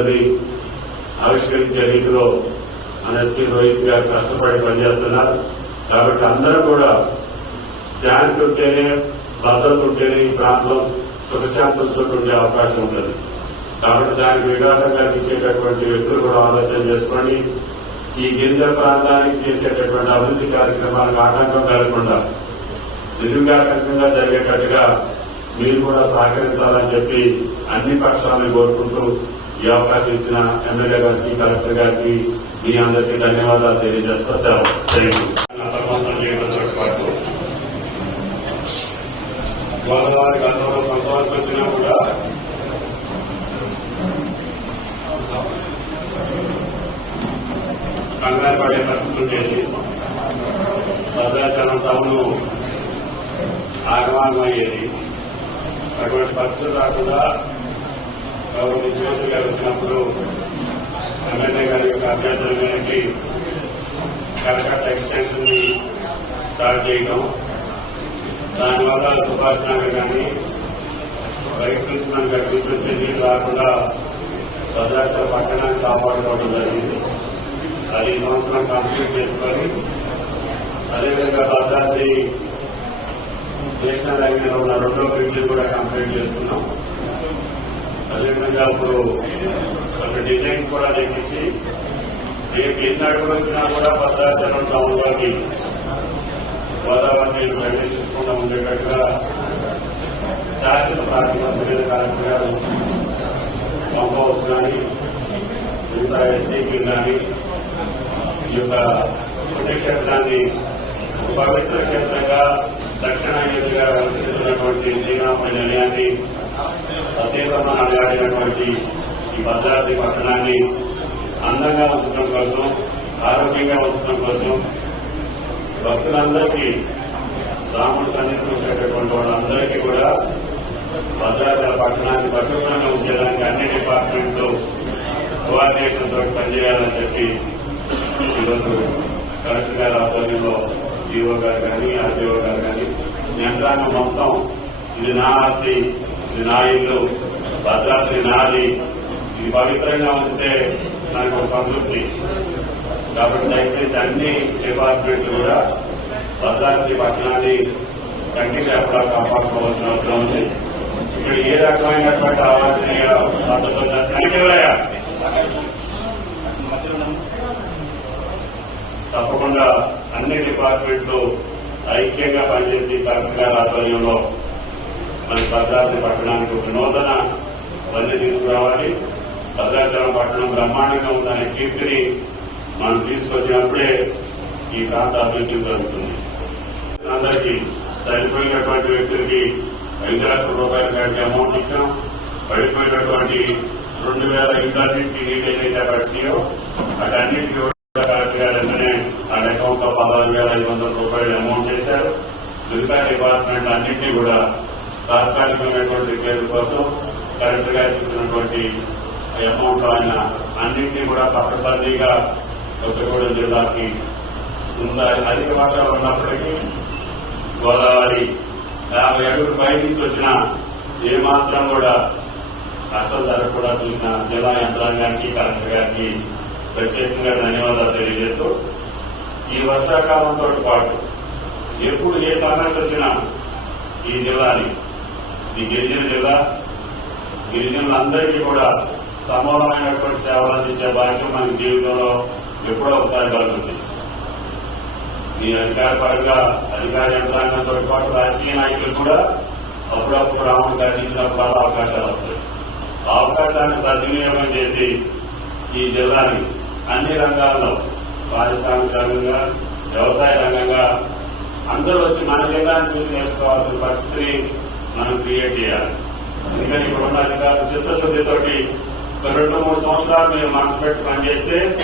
ప్రశాంతమైనటువంటి ఆవిష్కరించే రీతిలో ఎస్పీ రోహిత్ గారు కష్టపడి పనిచేస్తున్నారు. కాబట్టి అందరూ కూడా శాంతి ఉంటేనే భద్రత ఉంటేనే ఈ ప్రాంతం సుఖశాంతంతో ఉండే అవకాశం ఉంటుంది. కాబట్టి దానికి విఘాతం కల్పించేటటువంటి వ్యక్తులు కూడా ఆలోచన చేసుకోండి. ఈ గిరిజన ప్రాంతానికి చేసేటటువంటి అభివృద్ధి కార్యక్రమాలకు ఆటంకం కలగకుండా నిర్విఘాటకంగా జరిగేటట్టుగా మీరు కూడా సహకరించాలని చెప్పి అన్ని పక్షాలను కోరుకుంటూ ఈ అవకాశం ఇచ్చిన ఎమ్మెల్యే గారికి కలెక్టర్ గారికి మీ అందరికీ ధన్యవాదాలు తెలియజేస్తా సెలవు గోదావరి గతంలో కొంతవరకు వచ్చినా కూడా కంగారు పడే పరిస్థితి ఉండేది. భద్రాచలం టౌన్ ఆగమాగం అయ్యేది అటువంటి పరిస్థితులు రాకుండా గౌరవ ముఖ్యమంత్రి గారు వచ్చినప్పుడు ఎమ్మెల్యే గారి యొక్క అభ్యర్థుల మేరకి కలకట్ట ఎక్స్టెన్షన్ని స్టార్ట్ చేయడం దానివల్ల సుభాష్ నగర్ కానీ బయట నుంచి మనకి అభివృద్ధి నీళ్ళు రాకుండా భద్రాచల పట్టణాన్ని కాపాడుకోవడం జరిగింది. అది సంవత్సరం కంప్లీట్ చేసుకొని అదేవిధంగా భద్రాద్రి నేషనల్ హైవేలో ఉన్న రెండో బ్రిడ్జ్ కూడా కంప్లీట్ చేస్తున్నాం అదేవిధంగా ఇప్పుడు కొన్ని డిజైన్స్ కూడా తెప్పించి రేపు ఎన్ని అడుగులు వచ్చినా కూడా భద్రాచలం టౌన్లోకి గోదావరి నీరు ప్రవేశించకుండా ఉండేటట్టుగా శాశ్వత ప్రాతిపదిక మీద కలెక్టర్ పంప్ హౌస్ కానీ మిగతా ఎస్టీపీ కానీ ఈ యొక్క పుణ్యక్షేత్రాన్ని పవిత్ర క్షేత్రంగా దక్షిణాయుధిగా వికసిస్తున్నటువంటి శ్రీరామ నిర్ణయాన్ని అసీతమని ఆడినటువంటి ఈ భద్రాద్రి పట్టణాన్ని అందంగా ఉంచడం కోసం ఆరోగ్యంగా ఉంచడం కోసం భక్తులందరికీ రాముడు సన్నిధిలో వచ్చేటటువంటి వాళ్ళందరికీ కూడా భద్రాచల పట్టణాన్ని పరిశుభ్రంగా ఉంచేదానికి అన్ని డిపార్ట్మెంట్లు కోఆర్డినేషన్ తోటి పనిచేయాలని చెప్పి ఈరోజు కలెక్టర్ గారి ఆధ్వర్యంలో జీవో గారు కానీ ఆర్డీఓ గారు కానీ యంత్రాంగం మొత్తం ఇది నా ఆస్తి. ఇది భద్రాద్రి నాది. ఇది పవిత్రంగా ఉంచితే నాకు ఒక సంతృప్తి. కాబట్టి దయచేసి అన్ని డిపార్ట్మెంట్లు కూడా భద్రాద్రి పట్టణాన్ని కంటికి ఎప్పుడా కాపాడుకోవాల్సిన అవసరం ఉంది. ఇక్కడ ఏ రకమైనటువంటి ఆలోచన పద్ధతులు తప్పకుండా అన్ని డిపార్ట్మెంట్లు ఐక్యంగా పనిచేసి కలెక్టర్ గారి ఆధ్వర్యంలో మన భద్రాద్రి పట్టణానికి ఒక నూతన అవన్నీ తీసుకురావాలి. భద్రాచలం పట్టణం బ్రహ్మాండంగా ఉందనే కీర్తిని మనం తీసుకొచ్చినప్పుడే ఈ ప్రాంత అభివృద్ధి జరుగుతుంది. అందరికీ చనిపోయినటువంటి వ్యక్తులకి ఐదు లక్షల రూపాయల కంటే అమౌంట్ ఇచ్చాం. పడిపోయినటువంటి రెండు వేల ఇంటర్నెట్కి నీటి ఏదైతే పట్టినాయో అటన్నిటికీ కలెక్టర్ గారు వెంటనే ఆ అకౌంట్లో పదహారు వేల ఐదు వందల రూపాయలు అమౌంట్ చేశారు. మిగతా డిపార్ట్మెంట్ అన్నింటినీ కూడా తాత్కాలికమైనటువంటి పేరు కోసం కలెక్టర్ గారికి ఇచ్చినటువంటి అమౌంట్ ఆయన అన్నింటినీ కూడా పక్కబందీగా కొత్తగూడెం జిల్లాకి ఉండాలి అధిక వర్షాలు ఉన్నప్పటికీ గోదావరి యాభై అడుగులు పై నుంచి వచ్చిన ఏమాత్రం కూడా అర్థం ధర కూడా చూసిన జిల్లా యంత్రాంగానికి కలెక్టర్ గారికి ప్రత్యేకంగా ధన్యవాదాలు తెలియజేస్తూ ఈ వర్షాకాలంతో పాటు ఎప్పుడు ఏ సమస్య వచ్చినా ఈ జిల్లాని ఈ గిరిజన జిల్లా గిరిజనులందరికీ కూడా సమూలమైనటువంటి సేవలు అందించే భాగ్యం మన జీవితంలో ఎప్పుడో ఒకసారి కలుగుతుంది. ఈ అధికార పరంగా అధికార యంత్రాంగంతో పాటు రాజకీయ నాయకులు కూడా అప్పుడప్పుడు రాముడు గారిని అవకాశాలు వస్తాయి. ఆ అవకాశాన్ని సద్వినియోగం చేసి ఈ జిల్లాని అన్ని రంగాల్లో పారిశ్రామిక రంగంగా వ్యవసాయ రంగంగా అందరూ వచ్చి మన జిల్లాని చూసి నేర్చుకోవాల్సిన పరిస్థితిని మనం క్రియేట్ చేయాలి. అందుకని ఇప్పుడు ఉన్న అధికారులు చిత్తశుద్ధితోటి రెండు మూడు సంవత్సరాలు మీరు మనసు పెట్టి పనిచేస్తే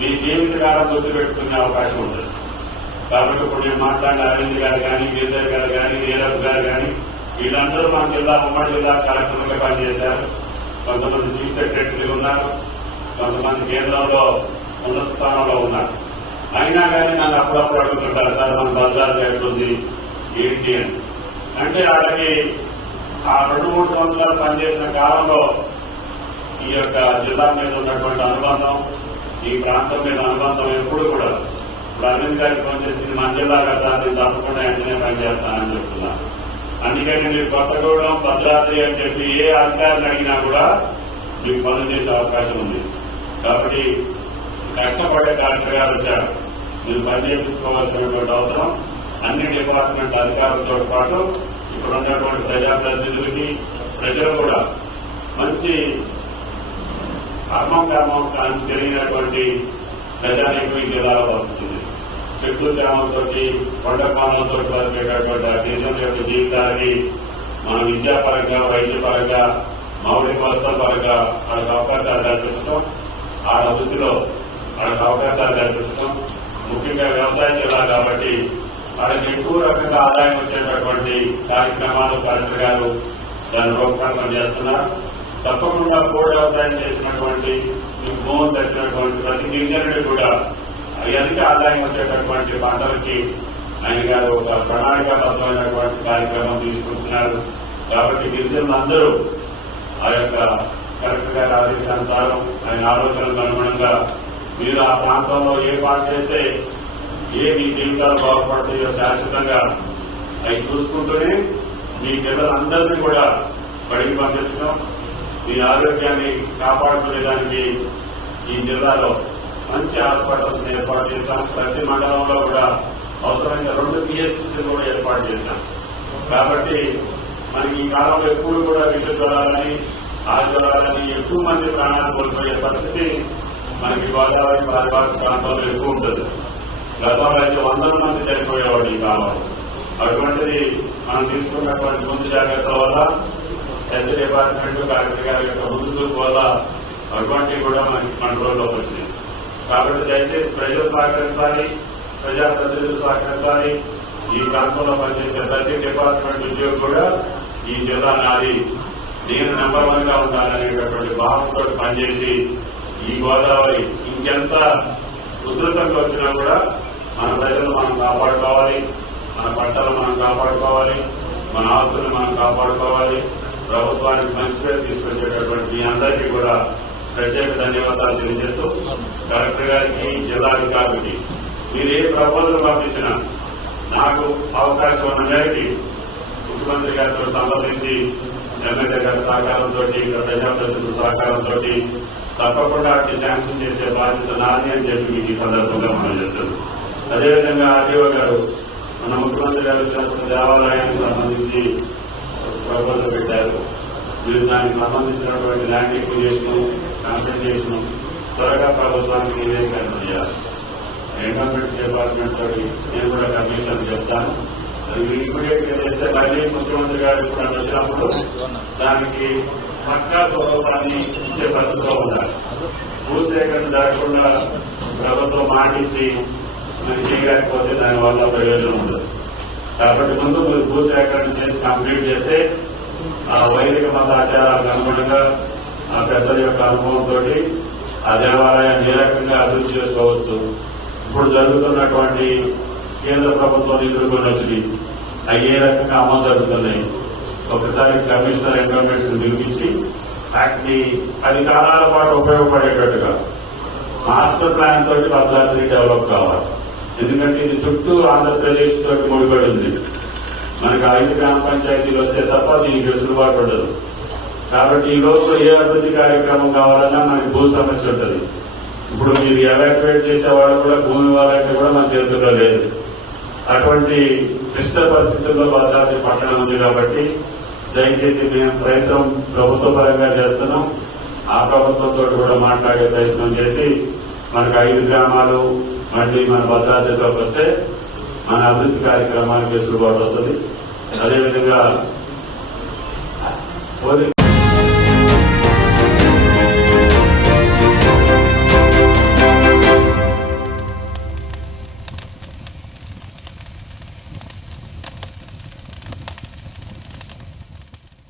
మీ జీవితకాలం గుర్తు పెట్టుకునే అవకాశం ఉంటుంది. కాబట్టి ఇప్పుడు నేను మాట్లాడిన అరవింద్ గారు కానీ గిరిధర్ గారు కానీ నీరవ్ గారు కానీ వీళ్ళందరూ మన జిల్లా ఉమ్మడి జిల్లా కలెక్టర్లుగా పనిచేశారు. కొంతమంది చీఫ్ సెక్రటరీలు ఉన్నారు. కొంతమంది కేంద్రంలో ఉన్నత స్థానంలో ఉన్నారు. అయినా కానీ నన్ను అప్పుడప్పుడు అడుగుతుంటారు సార్ మన భద్రాద్రి ఎట్లుంది? ఏంటి? అని. అంటే వాళ్ళకి ఆ రెండు మూడు సంవత్సరాలు పనిచేసిన కాలంలో ఈ యొక్క జిల్లా మీద ఉన్నటువంటి అనుబంధం ఈ ప్రాంతం మీద అనుబంధం ఎప్పుడు కూడా ఇప్పుడు అరవింద్ గారికి పనిచేసింది మన జిల్లాగా సార్ నేను తప్పకుండా వెంటనే పనిచేస్తానని చెప్తున్నాను అందుకని మీరు కొత్తగూడెం భద్రాద్రి అని చెప్పి ఏ అధికారిని అడిగినా కూడా మీకు పనులు చేసే అవకాశం ఉంది. కాబట్టి కష్టపడే కలెక్టర్ గారు వచ్చారు. మీరు పని చేయించుకోవాల్సినటువంటి అవసరం అన్ని డిపార్ట్మెంట్ అధికారులతో పాటు ఇప్పుడు ఉన్నటువంటి ప్రజాప్రతినిధులకి ప్రజలు కూడా మంచి అర్మం కర్మం కానీ తెలియనటువంటి ప్రజానీకం ఈ జిల్లాలో వస్తుంది. చెట్టు చేమలతో కొండ కోణంతో బతికేటటువంటి ఆ దేశం యొక్క జీవితానికి మన విద్యాపరంగా వైద్యపరంగా మౌలిక వసతుల పరంగా వాళ్ళకి అవకాశాలు కల్పించడం ఆ వృత్తిలో వాళ్ళకి అవకాశాలు కల్పించడం ముఖ్యంగా వ్యవసాయ జిల్లా కాబట్టి వాళ్ళకి ఎక్కువ రకంగా ఆదాయం వచ్చేటటువంటి కార్యక్రమాలు కలెక్టర్ గారు దాన్ని రూపకల్పన చేస్తున్నారు తప్పకుండా కోడి వ్యవసాయం చేసినటువంటి మీకు భూములు తగ్గినటువంటి ప్రతి గిరిజనుడు కూడా అధిక ఆదాయం వచ్చేటటువంటి పంటలకి ఆయన గారు ఒక ప్రణాళికాబద్ధమైనటువంటి కార్యక్రమం తీసుకుంటున్నారు. కాబట్టి గిరిజనులందరూ ఆ యొక్క కలెక్టర్ గారి ఆదేశానుసారం ఆయన ఆలోచనలకు అనుగుణంగా మీరు ఆ ప్రాంతంలో ఏ పాట చేస్తే ఏ మీ జీవితాలు బాగుపడతాయో శాశ్వతంగా అవి చూసుకుంటూనే మీ పిల్లలందరినీ కూడా బడికి పంపించడం మీ ఆరోగ్యాన్ని కాపాడుకునేదానికి ఈ జిల్లాలో మంచి హాస్పిటల్స్ ఏర్పాటు చేశాం. ప్రతి మండలంలో కూడా అవసరమైన రెండు పిహెచ్సీలు కూడా ఏర్పాటు చేశాం. కాబట్టి మనకి ఈ కాలంలో ఎప్పుడు కూడా విష జ్వరాలని ఆ జ్వరాలని ఎక్కువ మంది ప్రాణాలు కోల్పోయే పరిస్థితి మనకి గోదావరి పరివార ప్రాంతంలో ఎక్కువ ఉంటుంది. గతంలో అయితే వందల మంది చనిపోయేవాడు ఈ కాలంలో అటువంటిది మనం తీసుకున్నటువంటి ముందు జాగ్రత్త వల్ల హెల్త్ డిపార్ట్మెంట్ కలెక్టర్ గారి యొక్క ముందు చూపు వల్ల అటువంటివి కూడా మనకి కంట్రోల్లోకి వచ్చినాయి. కాబట్టి దయచేసి ప్రజలు సహకరించాలి ప్రజాప్రతినిధులు సహకరించాలి. ఈ ప్రాంతంలో పనిచేసే ప్రతి డిపార్ట్మెంట్ ఉద్యోగి కూడా ఈ జిల్లా నాది. నేను నెంబర్ వన్గా ఉండాలనేటటువంటి భావంతో పనిచేసి ఈ గోదావరి ఇంకెంత ఉధృతంగా వచ్చినా కూడా మన ప్రజలు మనం కాపాడుకోవాలి. మన పంటలు మనం కాపాడుకోవాలి. మన ఆస్తులు మనం కాపాడుకోవాలి. ప్రభుత్వానికి మంచి పేరు తీసుకొచ్చేటటువంటి మీ అందరికీ కూడా ప్రత్యేక ధన్యవాదాలు తెలియజేస్తూ కలెక్టర్ గారికి జిల్లాధికారికి మీరు ఏ ప్రపోజల్ పంపించినా నాకు అవకాశం ఉన్న మేరకి ముఖ్యమంత్రి గారితో సంబంధించి ఎమ్మెల్యే గారి సహకారంతో ఇక్కడ ప్రజాప్రతినిధుల సహకారంతో తప్పకుండా అట్టి శాంక్షన్ చేసే బాధ్యత నాది అని చెప్పి మీకు ఈ సందర్భంగా మనం చేస్తున్నాం అదేవిధంగా ఆర్డీఓ గారు మన ముఖ్యమంత్రి గారు వచ్చినప్పుడు దేవాలయానికి సంబంధించి ప్రపోజల్ పెట్టారు. మీరు దానికి సంబంధించినటువంటి ల్యాండ్ ఎక్విజేషన్ కాంపెన్సేషన్ త్వరగా ప్రభుత్వానికి నివేదిక చేయాలి ఎన్విరాన్మెంట్ డిపార్ట్మెంట్ తోటి నేను కూడా కమిషన్ చెప్తాను. ఇమీడియట్గా చేస్తే మళ్ళీ ముఖ్యమంత్రి గారు కూడా వచ్చినప్పుడు దానికి పక్కా స్వరూపాన్ని ఇచ్చే పద్ధతిలో ఉండాలి భూసేకరణ జరగకుండా ప్రభుత్వం మాటించి మీరు చేయలేకపోతే దానివల్ల ప్రయోజనం ఉండదు. కాబట్టి ముందు మీరు భూసేకరణ చేసి కంప్లీట్ చేస్తే ఆ వైదిక మత ఆచారాలకు అనుగుణంగా ఆ పెద్దల యొక్క అనుభవంతో ఆ దేవాలయాన్ని ఏ రకంగా అభివృద్ధి చేసుకోవచ్చు. ఇప్పుడు జరుగుతున్నటువంటి కేంద్ర ప్రభుత్వం నిధులు వచ్చి అవి ఏ రకంగా అమలు జరుగుతున్నాయి? ఒకసారి కమిషనర్ ఎన్విరాన్మెంట్స్ పిలిపించి వాటిని పది కాలాల పాటు ఉపయోగపడేటట్టుగా మాస్టర్ ప్లాన్ తోటి భద్రాద్రి డెవలప్ కావాలి. ఎందుకంటే ఇది చుట్టూ ఆంధ్రప్రదేశ్ తోటి ముడిపడి ఉంది మనకు ఐదు గ్రామ పంచాయతీలు వస్తే తప్ప దీనికి వెసులుబాటు ఉండదు. కాబట్టి ఈ రోజు ఏ అభివృద్ధి కార్యక్రమం కావాలన్నా మనకి భూ సమస్య ఉంటుంది. ఇప్పుడు మీరు ఎవాక్యువేట్ చేసేవాళ్ళు కూడా భూమి వాళ్ళంటే కూడా మన చేతుల్లో లేదు. అటువంటి క్లిష్ట పరిస్థితుల్లో భద్రాద్రి పట్టణం ఉంది కాబట్టి దయచేసి మేము ప్రయత్నం ప్రభుత్వ పరంగా చేస్తున్నాం. ఆ ప్రభుత్వంతో కూడా మాట్లాడే ప్రయత్నం చేసి మనకు ఐదు గ్రామాలు మళ్ళీ మన భద్రాద్రిలోకి వస్తే మన అభివృద్ధి కార్యక్రమానికి వెసులుబాటు వస్తుంది. అదేవిధంగా పోలీస్